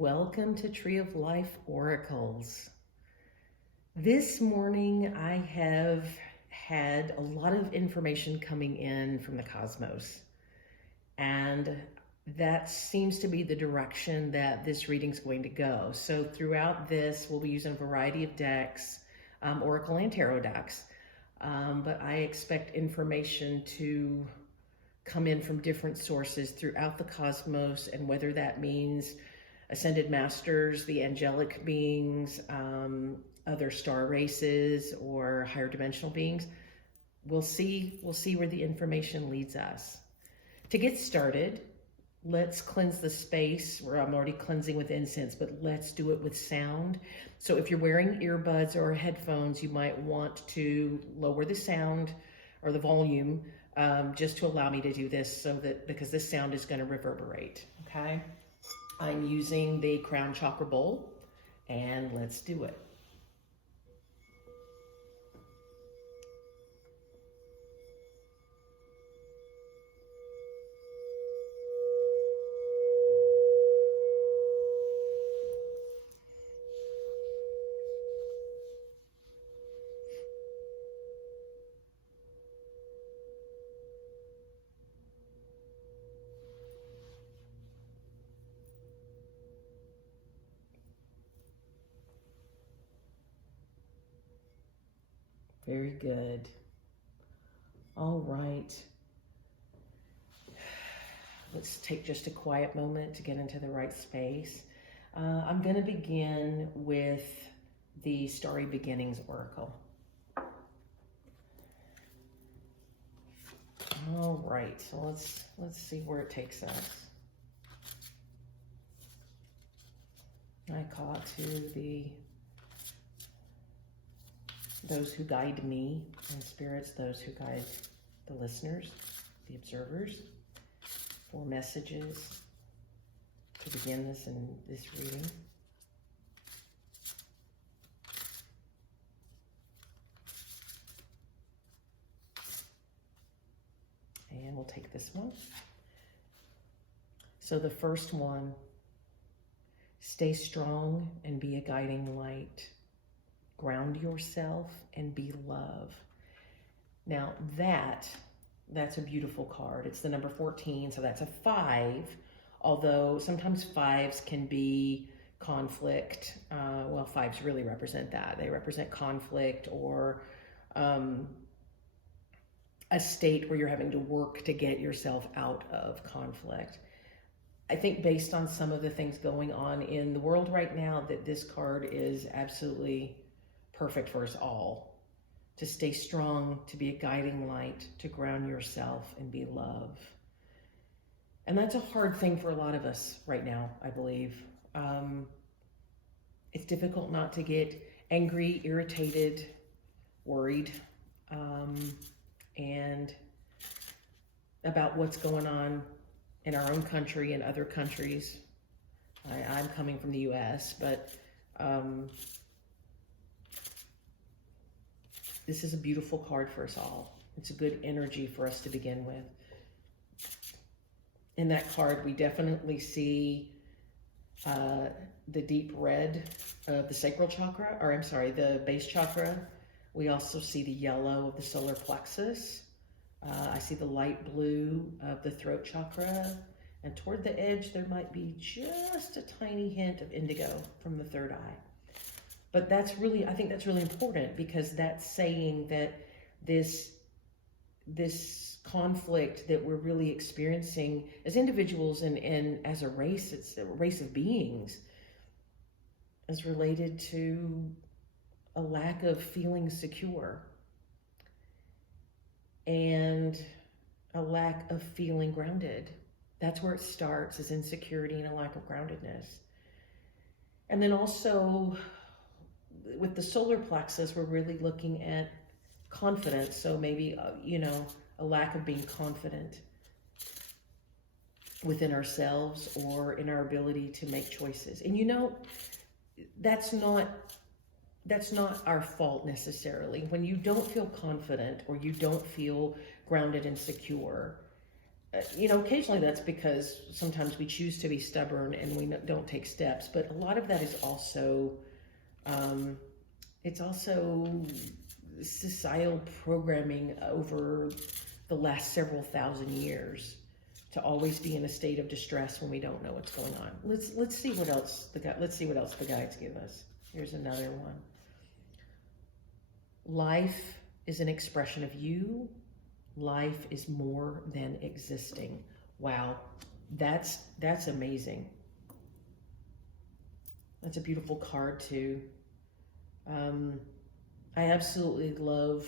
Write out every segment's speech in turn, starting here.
Welcome to Tree of Life Oracles. This morning I have had a lot of information coming in from the cosmos, and that seems to be the direction that this reading is going to go. So throughout this, we'll be using a variety of decks, Oracle and Tarot decks, but I expect information to come in from different sources throughout the cosmos, and whether that means ascended masters, the angelic beings, other star races, or higher dimensional beings. We'll see where the information leads us. To get started, let's cleanse the space. I'm already cleansing with incense, but let's do it with sound. So if you're wearing earbuds or headphones, you might want to lower the sound or the volume just to allow me to do this, because this sound is going to reverberate. Okay. I'm using the crown chakra bowl, and let's do it. Very good. All right. Let's take just a quiet moment to get into the right space. I'm going to begin with the Starry Beginnings Oracle. All right, so let's see where it takes us. I call it to those who guide me, and spirits, those who guide the listeners, the observers, for messages to begin this reading. And we'll take this one. So the first one, stay strong and be a guiding light. Ground yourself and be love. Now that's a beautiful card. It's the number 14, so that's a 5, although sometimes 5s can be conflict. Well, 5s really represent that. They represent conflict, or a state where you're having to work to get yourself out of conflict. I think based on some of the things going on in the world right now, that this card is absolutely perfect for us all. To stay strong, to be a guiding light, to ground yourself and be love. And that's a hard thing for a lot of us right now, I believe. It's difficult not to get angry, irritated, worried, and about what's going on in our own country and other countries. I'm coming from the US, but this is a beautiful card for us all. It's a good energy for us to begin with. In that card, we definitely see the deep red of the sacral chakra, or I'm sorry, the base chakra. We also see the yellow of the solar plexus. I see the light blue of the throat chakra. And toward the edge, there might be just a tiny hint of indigo from the third eye. But I think that's really important, because that's saying that this conflict that we're really experiencing as individuals and as a race, it's a race of beings, is related to a lack of feeling secure and a lack of feeling grounded. That's where it starts, is insecurity and a lack of groundedness. And then also, with the solar plexus, we're really looking at confidence. So maybe, a lack of being confident within ourselves or in our ability to make choices. And that's not our fault necessarily. When you don't feel confident or you don't feel grounded and secure, occasionally that's because sometimes we choose to be stubborn and we don't take steps, but a lot of that is also, um, it's also societal programming over the last several thousand years to always be in a state of distress when we don't know what's going on. Let's see what else the guides give us. Here's another one. Life is an expression of you. Life is more than existing. Wow, that's amazing. That's a beautiful card too. I absolutely love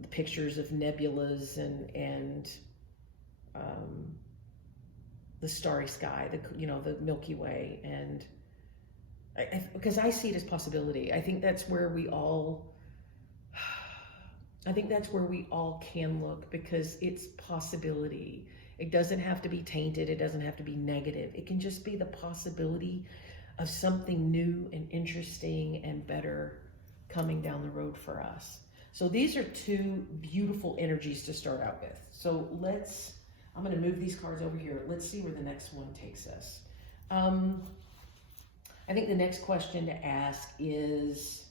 the pictures of nebulas and the starry sky, the Milky Way, and because I see it as possibility. I think that's where we all can look, because it's possibility. It doesn't have to be tainted. It doesn't have to be negative. It can just be the possibility of something new and interesting and better coming down the road for us. So these are two beautiful energies to start out with. So I'm going to move these cards over here. Let's see where the next one takes us. I think the next question to ask is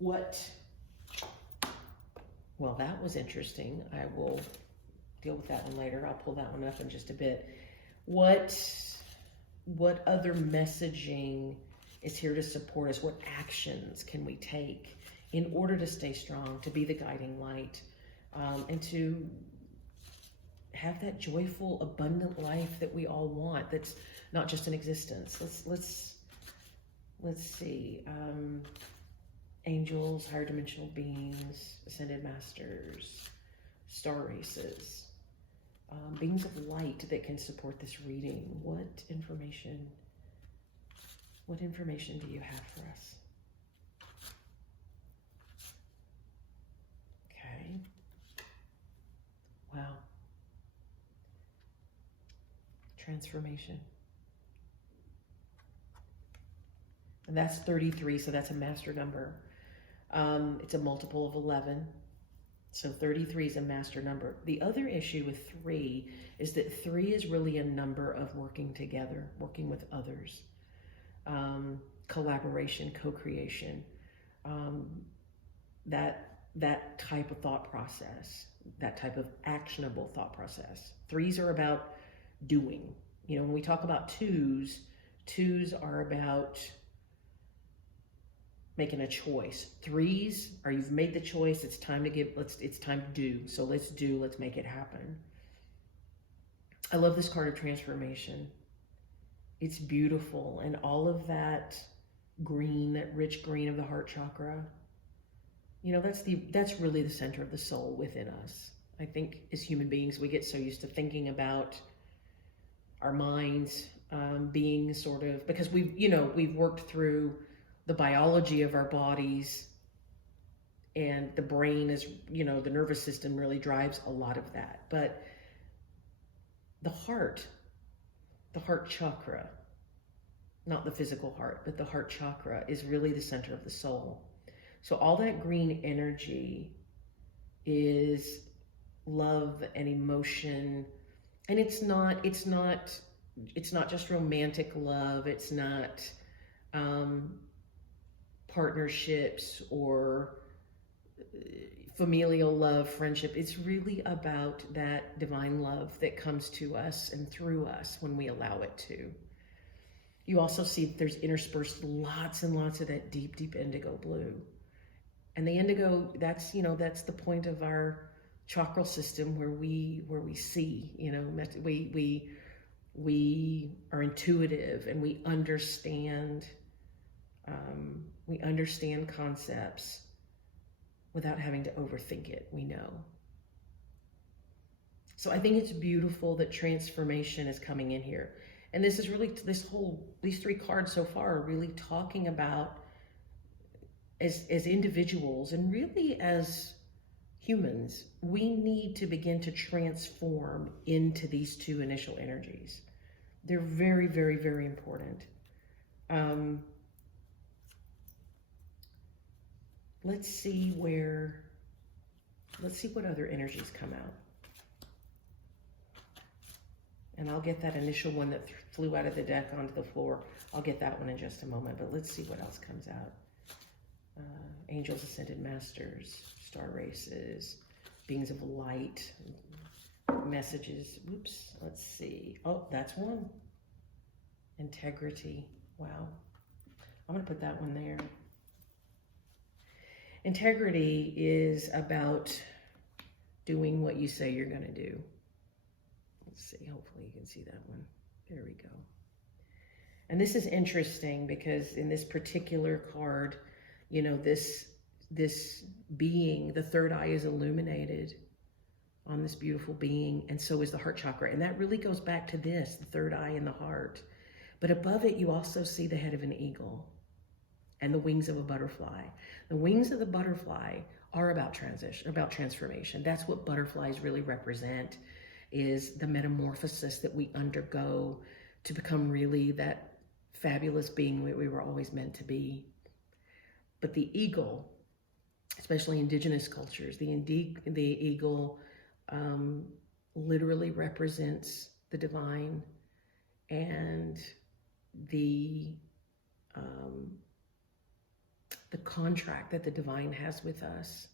well, that was interesting. I will deal with that one later. I'll pull that one up in just a bit. What other messaging is here to support us? What actions can we take in order to stay strong, to be the guiding light, and to have that joyful, abundant life that we all want, that's not just an existence? Let's see. Angels, higher dimensional beings, ascended masters, star races, beings of light that can support this reading. What information do you have for us? Okay. Wow. Transformation. And that's 33, so that's a master number. It's a multiple of 11. So 33 is a master number. The other issue with 3 is that 3 is really a number of working together, working with others, collaboration, co-creation, that type of thought process, that type of actionable thought process. 3s are about doing. When we talk about 2s are about making a choice. 3s are, you've made the choice, it's time to do. So let's make it happen. I love this card of transformation. It's beautiful, and all of that green, that rich green of the heart chakra, that's really the center of the soul within us. I think as human beings, we get so used to thinking about our minds being sort of, because we've worked through the biology of our bodies, and the brain is, the nervous system really drives a lot of that. But the heart chakra, not the physical heart, but the heart chakra is really the center of the soul. So all that green energy is love and emotion. And it's not just romantic love. It's not partnerships or familial love, friendship. It's really about that divine love that comes to us and through us when we allow it to. You also see that there's interspersed lots and lots of that deep, deep indigo blue. And the indigo, that's the point of our chakral system where we see, we are intuitive, and we understand concepts without having to overthink it. We know. So I think it's beautiful that transformation is coming in here. And this is really, these 3 cards so far are really talking about, as individuals and really as humans, we need to begin to transform into these 2 initial energies. They're very, very, very important. Let's see what other energies come out. And I'll get that initial one that flew out of the deck onto the floor. I'll get that one in just a moment, but let's see what else comes out. Angels, Ascended Masters, Star Races, Beings of Light, Messages. Whoops, let's see. Oh, that's one. Integrity. Wow. I'm going to put that one there. Integrity is about doing what you say you're going to do. Let's see. Hopefully you can see that one. There we go. And this is interesting because in this particular card, you know, this being, the third eye is illuminated on this beautiful being, and so is the heart chakra. And that really goes back to this, the third eye in the heart. But above it, you also see the head of an eagle and the wings of a butterfly. The wings of the butterfly are about transition, about transformation. That's what butterflies really represent, is the metamorphosis that we undergo to become really that fabulous being that we were always meant to be. But the eagle, especially indigenous cultures, the eagle literally represents the divine and the contract that the divine has with us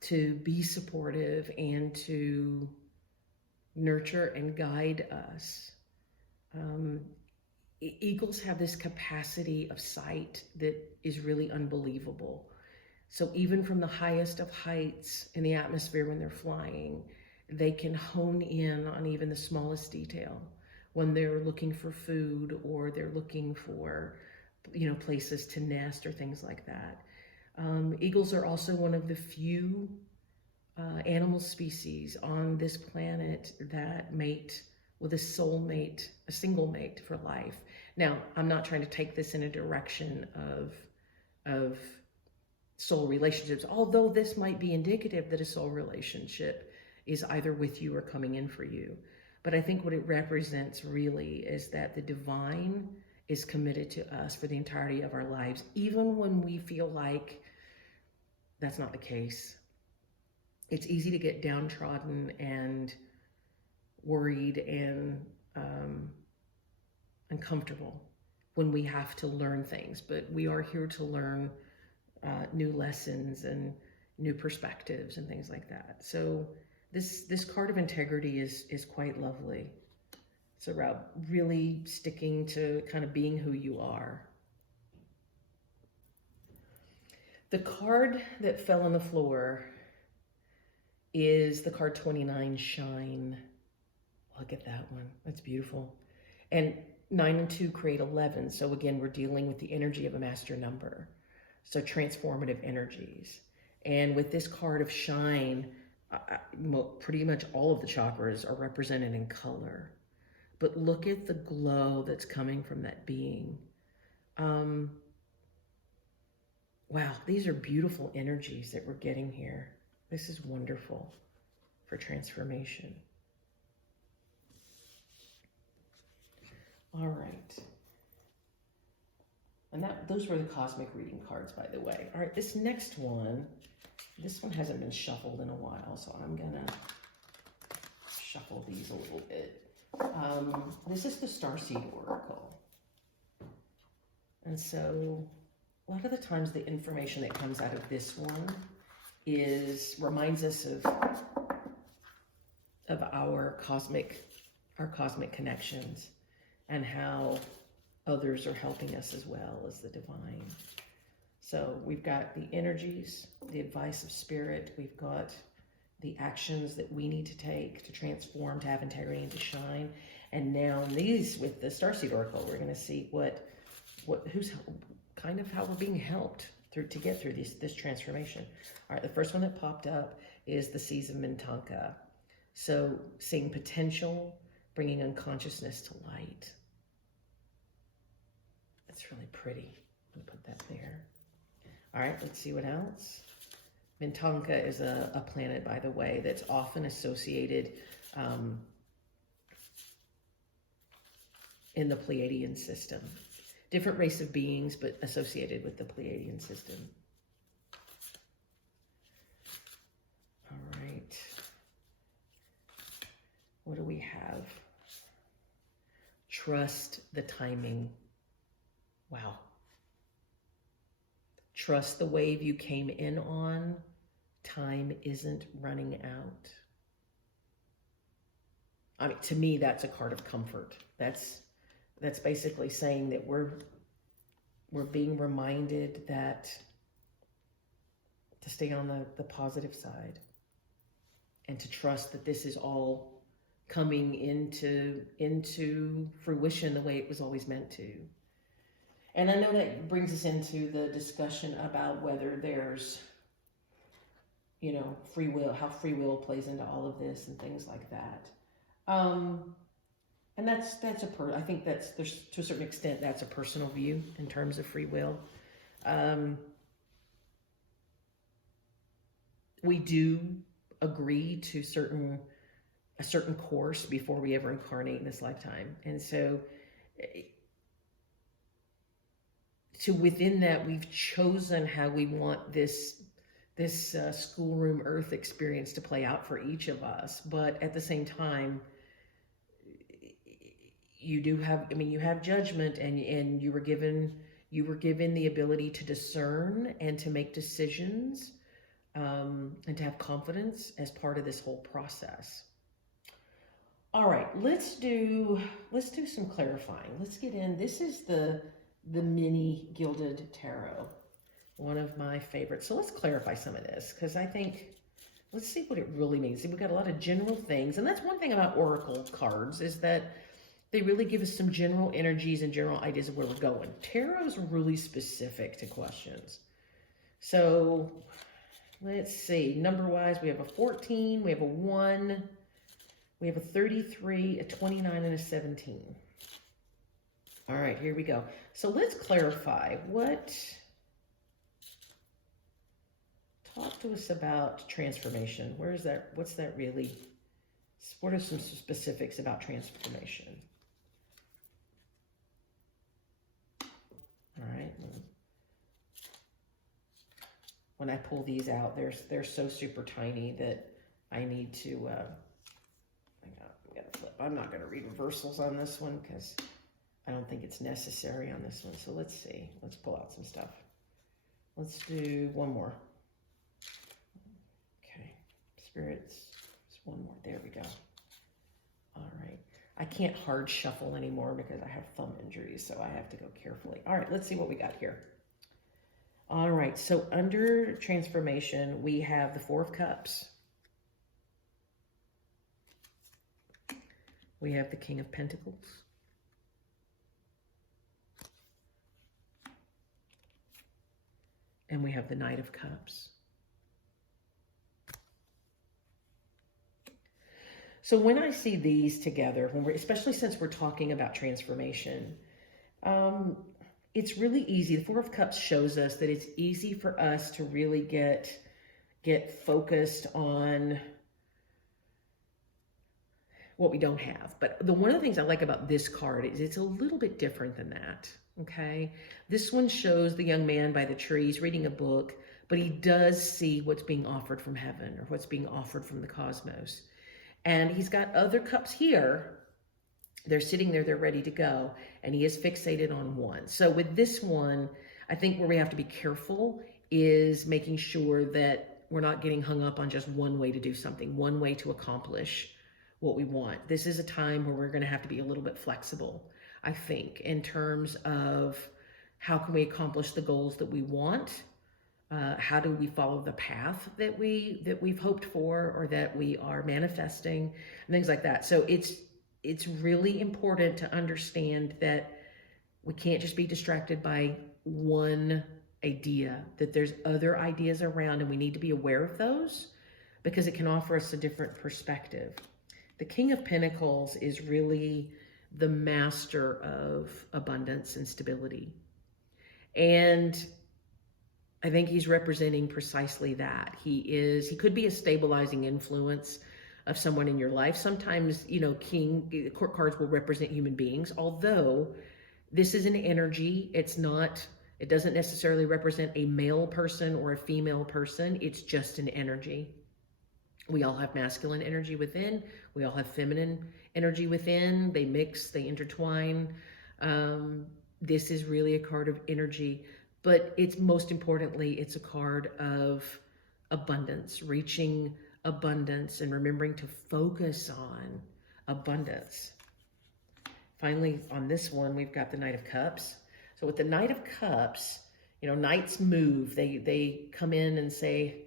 to be supportive and to nurture and guide us. Eagles have this capacity of sight that is really unbelievable. So even from the highest of heights in the atmosphere when they're flying, they can hone in on even the smallest detail when they're looking for food or they're looking for, you know, places to nest or things like that. Eagles are also one of the few animal species on this planet that mate with a soulmate, a single mate for life. Now, I'm not trying to take this in a direction of soul relationships, although this might be indicative that a soul relationship is either with you or coming in for you. But I think what it represents really is that the divine is committed to us for the entirety of our lives, even when we feel like that's not the case. It's easy to get downtrodden and worried and uncomfortable when we have to learn things, but we are here to learn new lessons and new perspectives and things like that. So this card of integrity is quite lovely. It's about really sticking to kind of being who you are. The card that fell on the floor is the card 29, Shine. Look at that one. That's beautiful. And 9 and 2 create 11. So again, we're dealing with the energy of a master number. So transformative energies. And with this card of Shine, pretty much all of the chakras are represented in color. But look at the glow that's coming from that being. Wow, these are beautiful energies that we're getting here. This is wonderful for transformation. All right. And those were the cosmic reading cards, by the way. All right, this next one, this one hasn't been shuffled in a while, so I'm gonna shuffle these a little bit. This is the Starseed Oracle. And so a lot of the times the information that comes out of this one reminds us of our cosmic connections and how others are helping us as well as the divine. So we've got the energies, the advice of spirit, we've got the actions that we need to take to transform, to have integrity, and to shine. And now these, with the Starseed Oracle, we're going to see who's kind of how we're being helped to get through this transformation. All right, the first one that popped up is the Seas of Mintanka. So seeing potential, bringing unconsciousness to light. That's really pretty. I'm gonna put that there. All right, let's see what else. Mintanka is a planet, by the way, that's often associated in the Pleiadian system. Different race of beings, but associated with the Pleiadian system. All right. what do we have? Trust the timing. Wow. Trust the wave you came in on. Time isn't running out. I mean, to me, that's a card of comfort. That's basically saying that we're being reminded that to stay on the positive side and to trust that this is all coming into fruition the way it was always meant to. And I know that brings us into the discussion about whether there's, free will, how free will plays into all of this and things like that. And I think there's, to a certain extent, that's a personal view in terms of free will. We do agree to a certain course before we ever incarnate in this lifetime. And so within that, we've chosen how we want this schoolroom earth experience to play out for each of us. But at the same time, you have judgment, and you were given the ability to discern and to make decisions, and to have confidence as part of this whole process. All right, let's do some clarifying. Let's get in. This is the mini Gilded Tarot, one of my favorites. So let's clarify some of this, because I think, let's see what it really means. We've got a lot of general things, and that's one thing about oracle cards, is that they really give us some general energies and general ideas of where we're going. Tarot is really specific to questions. So let's see, number-wise, we have a 14, we have a 1, we have a 33, a 29, and a 17. All right, here we go. So let's clarify talk to us about transformation. Where is that? What's that really? What are some specifics about transformation? All right. When I pull these out, they're so super tiny that I need to, I gotta flip. I'm not gonna read reversals on this one because I don't think it's necessary on this one. So let's see. Let's pull out some stuff. Let's do one more. Okay. Spirits. Just one more. There we go. All right. I can't hard shuffle anymore because I have thumb injuries, so I have to go carefully. All right, let's see what we got here. All right, so under transformation, we have the Four of Cups. We have the King of Pentacles. And we have the Knight of Cups. So when I see these together, especially since we're talking about transformation, it's really easy. The Four of Cups shows us that it's easy for us to really get focused on what we don't have. But one of the things I like about this card is it's a little bit different than that, okay? This one shows the young man by the trees reading a book, but he does see what's being offered from heaven or what's being offered from the cosmos. And he's got other cups here. They're sitting there, they're ready to go. And he is fixated on one. So with this one, I think where we have to be careful is making sure that we're not getting hung up on just one way to do something, one way to accomplish what we want. This is a time where we're going to have to be a little bit flexible, I think, in terms of how can we accomplish the goals that we want. How do we follow the path that we've hoped for or that we are manifesting and things like that. So it's really important to understand that we can't just be distracted by one idea, that there's other ideas around and we need to be aware of those because it can offer us a different perspective. The King of Pentacles is really the master of abundance and stability. And I think he's representing precisely that. He could be a stabilizing influence of someone in your life. Sometimes, court cards will represent human beings, although this is an energy. It doesn't necessarily represent a male person or a female person. It's just an energy. We all have masculine energy within. We all have feminine energy within. They mix, they intertwine. This is really a card of energy, but it's most importantly, it's a card of abundance, reaching abundance and remembering to focus on abundance. Finally, on this one, we've got the Knight of Cups. So with the Knight of Cups, you know, knights move. They come in and say,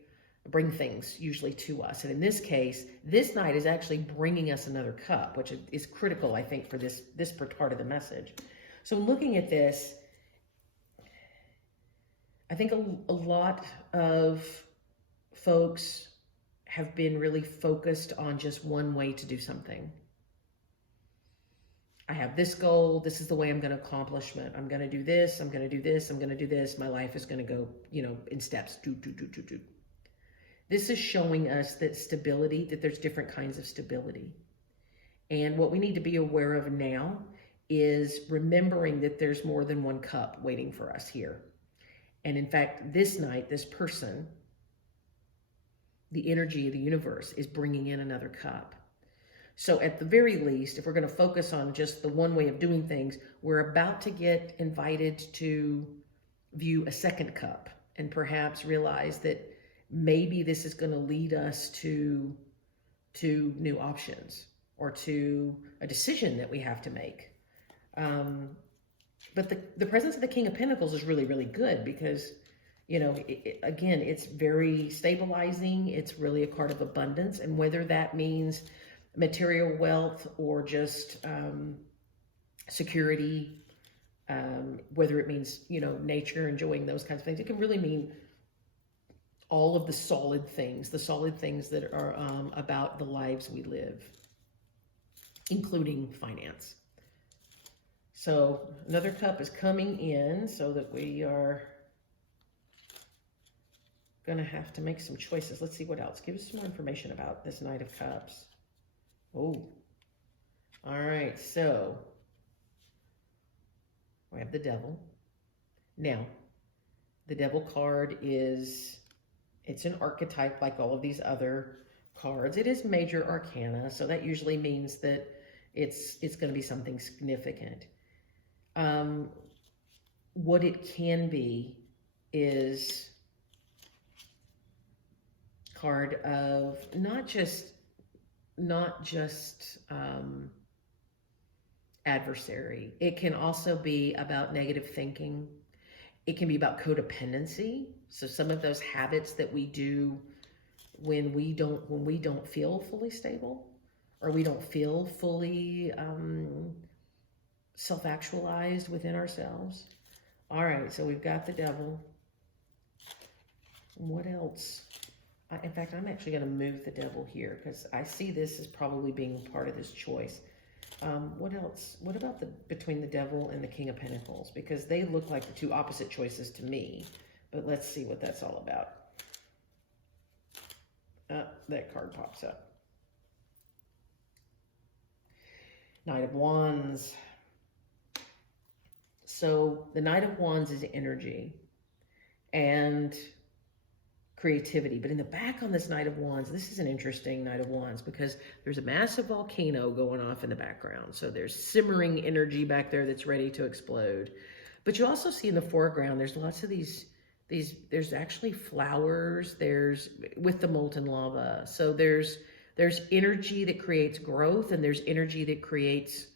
bring things usually to us. And in this case, this knight is actually bringing us another cup, which is critical, I think, for this part of the message. So looking at this, I think a lot of folks have been really focused on just one way to do something. I have this goal. This is the way I'm going to accomplish it. I'm going to do this. I'm going to do this. I'm going to do this. My life is going to go, you know, in steps. Do. This is showing us that stability, that there's different kinds of stability. And what we need to be aware of now is remembering that there's more than one cup waiting for us here. And in fact, this night, this person, the energy of the universe is bringing in another cup. So at the very least, if we're going to focus on just the one way of doing things, we're about to get invited to view a second cup and perhaps realize that maybe this is going to lead us to new options or to a decision that we have to make. But the presence of the King of Pentacles is really, really good because, you know, again, it's very stabilizing. It's really a card of abundance. And whether that means material wealth or just security, whether it means, you know, nature, enjoying those kinds of things, it can really mean all of the solid things that are about the lives we live, including finance. So another cup is coming in so that we are going to have to make some choices. Let's see what else. Give us some more information about this Knight of Cups. Oh, all right. So we have the Devil. Now, the Devil card is, it's an archetype like all of these other cards. It is major arcana, so that usually means that it's going to be something significant. What it can be is card of not just adversary. It can also be about negative thinking. It can be about codependency. So some of those habits that we do when we don't feel fully stable, or we don't feel fully self-actualized within ourselves. All right, so we've got the Devil. What else? In fact, I'm actually going to move the Devil here because I see this as probably being part of this choice. What else? What about between the Devil and the King of Pentacles? Because they look like the two opposite choices to me. But let's see what that's all about. That card pops up. Knight of Wands. So the Knight of Wands is energy and creativity. But in the back on this Knight of Wands, this is an interesting Knight of Wands because there's a massive volcano going off in the background. So there's simmering energy back there that's ready to explode. But you also see in the foreground, there's lots of there's actually flowers, there's with the molten lava. So there's energy that creates growth, and there's energy that creates,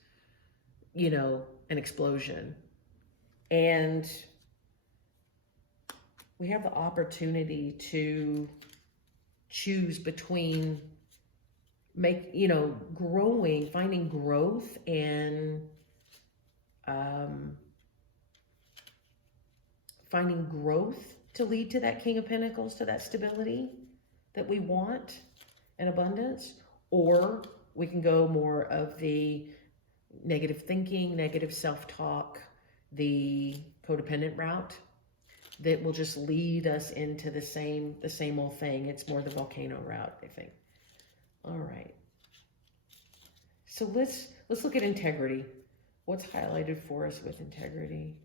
you know, an explosion. And we have the opportunity to choose between finding growth and finding growth to lead to that King of Pentacles, to that stability that we want and abundance, or we can go more of the negative thinking, negative self-talk, the codependent route that will just lead us into the same old thing. It's more the volcano route, I think. All right. So let's look at integrity. What's highlighted for us with integrity?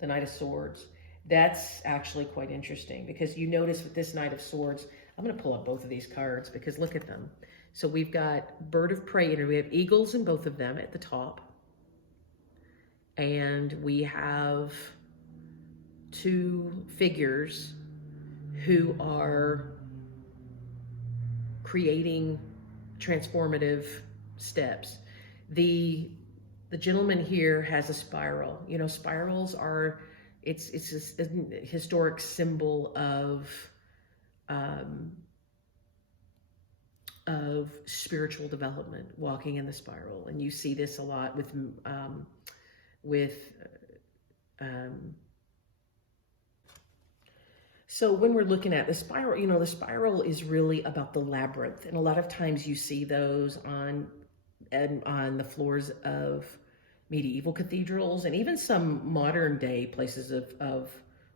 The Knight of Swords. That's actually quite interesting because you notice with this Knight of Swords, I'm going to pull up both of these cards because look at them. So we've got Bird of Prey, and we have eagles in both of them at the top. And we have two figures who are creating transformative steps. The gentleman here has a spiral. You know, spirals are, it's a historic symbol of spiritual development, walking in the spiral. And you see this a lot with so when we're looking at the spiral, you know, the spiral is really about the labyrinth. And a lot of times you see those on the floors of medieval cathedrals, and even some modern day places of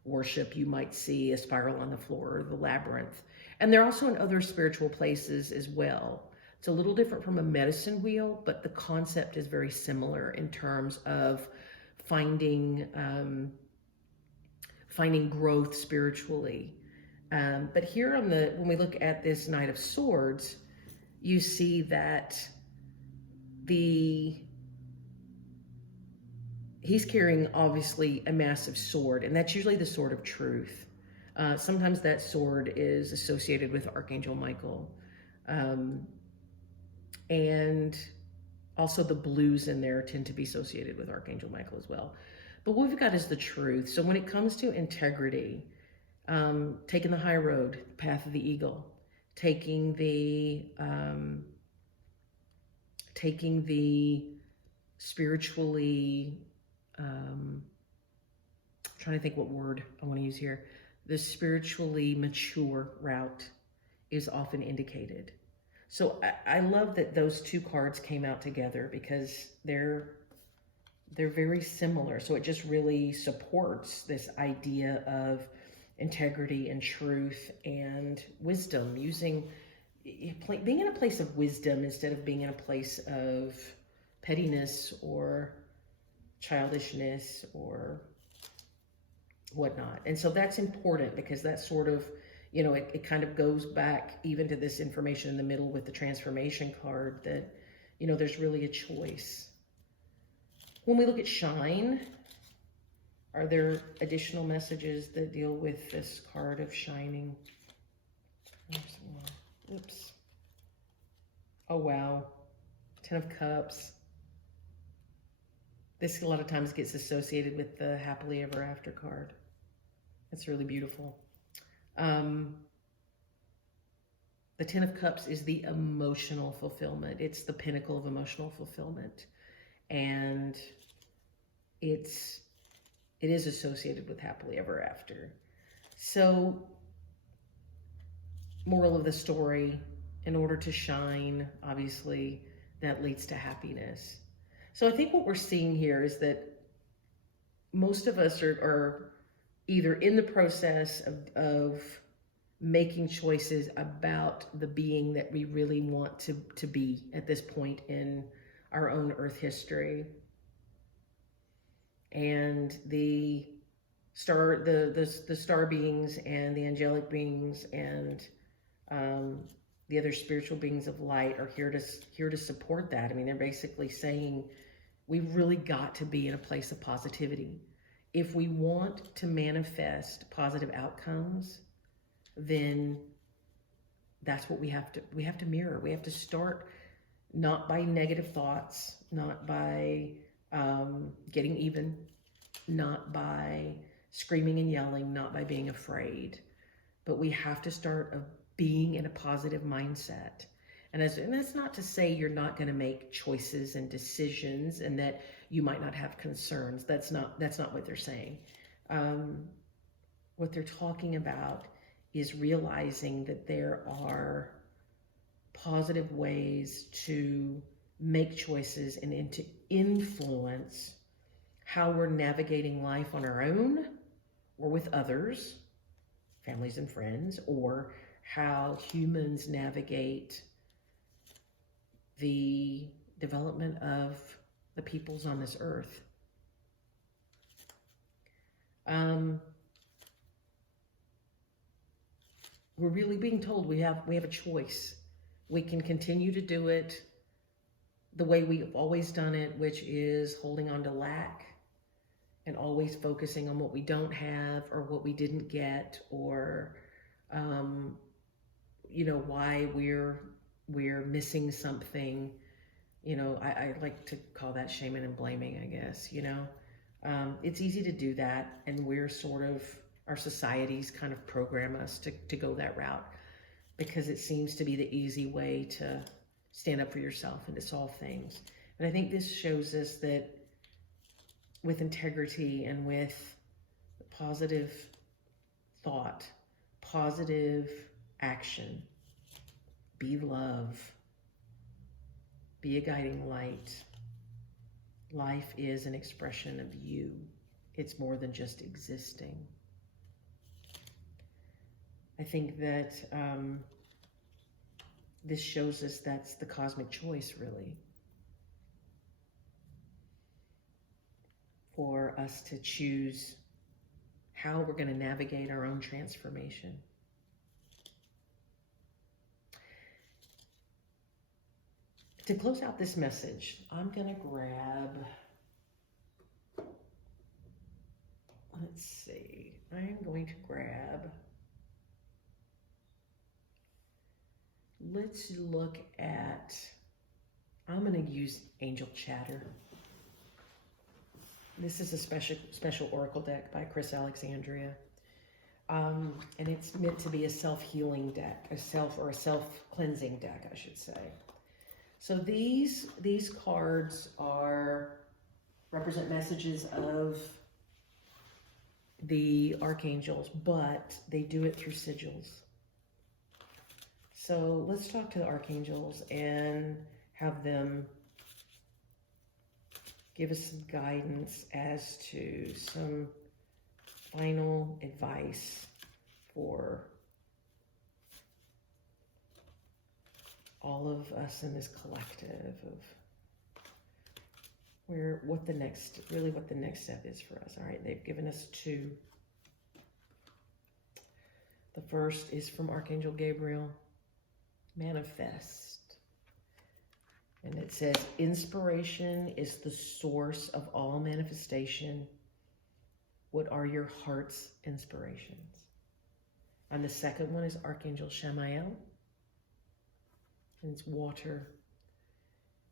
worship. You might see a spiral on the floor, or the labyrinth. And they're also in other spiritual places as well. It's a little different from a medicine wheel, but the concept is very similar in terms of finding growth spiritually. But here when we look at this Knight of Swords, you see that he's carrying obviously a massive sword, and that's usually the sword of truth. Sometimes that sword is associated with Archangel Michael. And also the blues in there tend to be associated with Archangel Michael as well. But what we've got is the truth. So when it comes to integrity, taking the high road, the path of the eagle, taking the spiritually, trying to think what word I want to use here, the spiritually mature route is often indicated. So I love that those two cards came out together because they're very similar. So it just really supports this idea of integrity and truth and wisdom, being in a place of wisdom instead of being in a place of pettiness or childishness or whatnot. And so that's important because that sort of, you know, it kind of goes back even to this information in the middle with the transformation card that, you know, there's really a choice. When we look at shine, are there additional messages that deal with this card of shining? There's one. Oops. Oh, wow. 10 of Cups. This a lot of times gets associated with the happily ever after card. It's really beautiful. The 10 of Cups is the emotional fulfillment. It's the pinnacle of emotional fulfillment. And it is associated with happily ever after. So, moral of the story, in order to shine, obviously, that leads to happiness. So I think what we're seeing here is that most of us are either in the process of making choices about the being that we really want to be at this point in our own earth history. And the star beings and the angelic beings and the other spiritual beings of light are here to support that. I mean, they're basically saying we've really got to be in a place of positivity. If we want to manifest positive outcomes, then that's what we have to mirror. We have to start not by negative thoughts, not by getting even, not by screaming and yelling, not by being afraid, but we have to start being in a positive mindset. And that's not to say you're not going to make choices and decisions and that you might not have concerns. That's not what they're saying. What they're talking about is realizing that there are positive ways to make choices and to influence how we're navigating life on our own or with others, families and friends, or how humans navigate the development of the peoples on this earth. we're really being told we have a choice. We can continue to do it the way we've always done it, which is holding on to lack and always focusing on what we don't have or what we didn't get, or why we're missing something. I like to call that shaming and blaming, I guess. It's easy to do that, and our societies kind of program us to go that route, because it seems to be the easy way to stand up for yourself and to solve things. And I think this shows us that with integrity and with positive thought, positive action, be love, be a guiding light. Life is an expression of you. It's more than just existing. I think that this shows us that's the cosmic choice, really, for us to choose how we're going to navigate our own transformation. To close out this message, I'm going to grab, let's look at, I'm going to use Angel Chatter. This is a special oracle deck by Chris Alexandria. And it's meant to be a self-healing deck, a self-cleansing deck, I should say. So these cards represent messages of the archangels, but they do it through sigils. So let's talk to the archangels and have them give us some guidance as to some final advice for all of us in this collective of what the next step is for us. All right, they've given us two. The first is from Archangel Gabriel, manifest. And it says, inspiration is the source of all manifestation. What are your heart's inspirations? And the second one is Archangel Shamael. And it's water.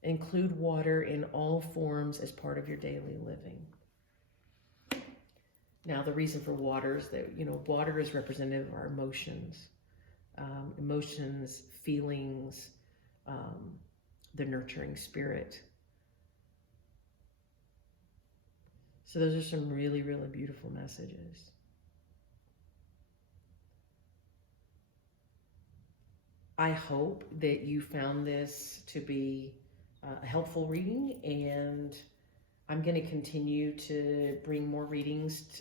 Include water in all forms as part of your daily living. Now, the reason for water is that, water is representative of our emotions. Emotions, feelings, the nurturing spirit. So those are some really, really beautiful messages. I hope that you found this to be a helpful reading, and I'm going to continue to bring more readings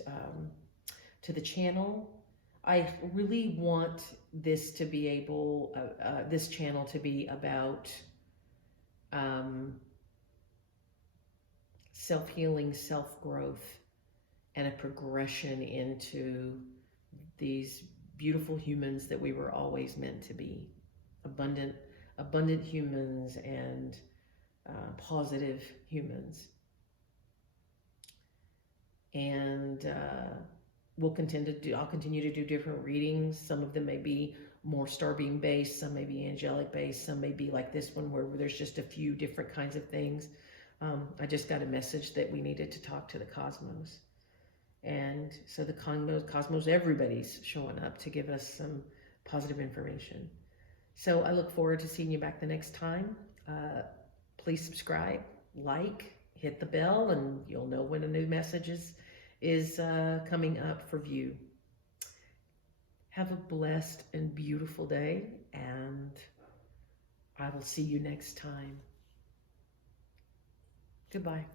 to the channel. I really want this to be this channel to be about self-healing, self-growth, and a progression into these beautiful humans that we were always meant to be. Abundant humans and positive humans. And I'll continue to do different readings. Some of them may be more starbeam based, some may be angelic based, some may be like this one where there's just a few different kinds of things. I just got a message that we needed to talk to the cosmos. And so the cosmos, everybody's showing up to give us some positive information. So I look forward to seeing you back the next time. Please subscribe, like, hit the bell, and you'll know when a new message is coming up for view. Have a blessed and beautiful day, and I will see you next time. Goodbye.